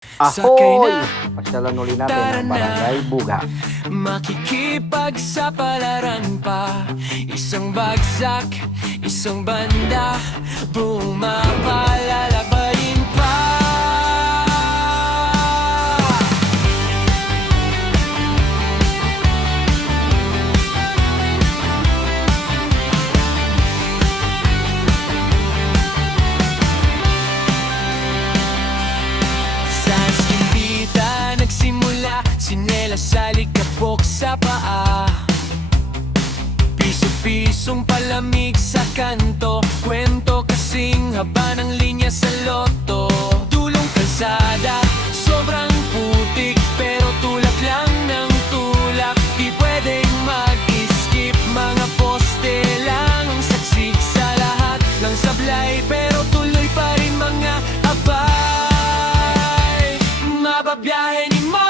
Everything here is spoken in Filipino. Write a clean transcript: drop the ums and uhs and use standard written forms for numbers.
Sakay Ahoy! na, Pasyalan uli natin tara ang na. Barangay Buga. Makikipagsapalaran pa. Isang bagsak, isang banda, bumapalalabayin pa. Sa eskindita nagsimula, sinelas sa likabok sa paa. Piso-pisong palamig sa kanto, kwento kasing haba ng linya sa loto. Dulong kalsada, sobrang putik, pero tulak lang ng tulak. Di pwedeng mag-skip, mga poste lang ang saksi sa lahat ng sablay. Pero tuloy pa rin mga abay, mababiyahe ni Mo.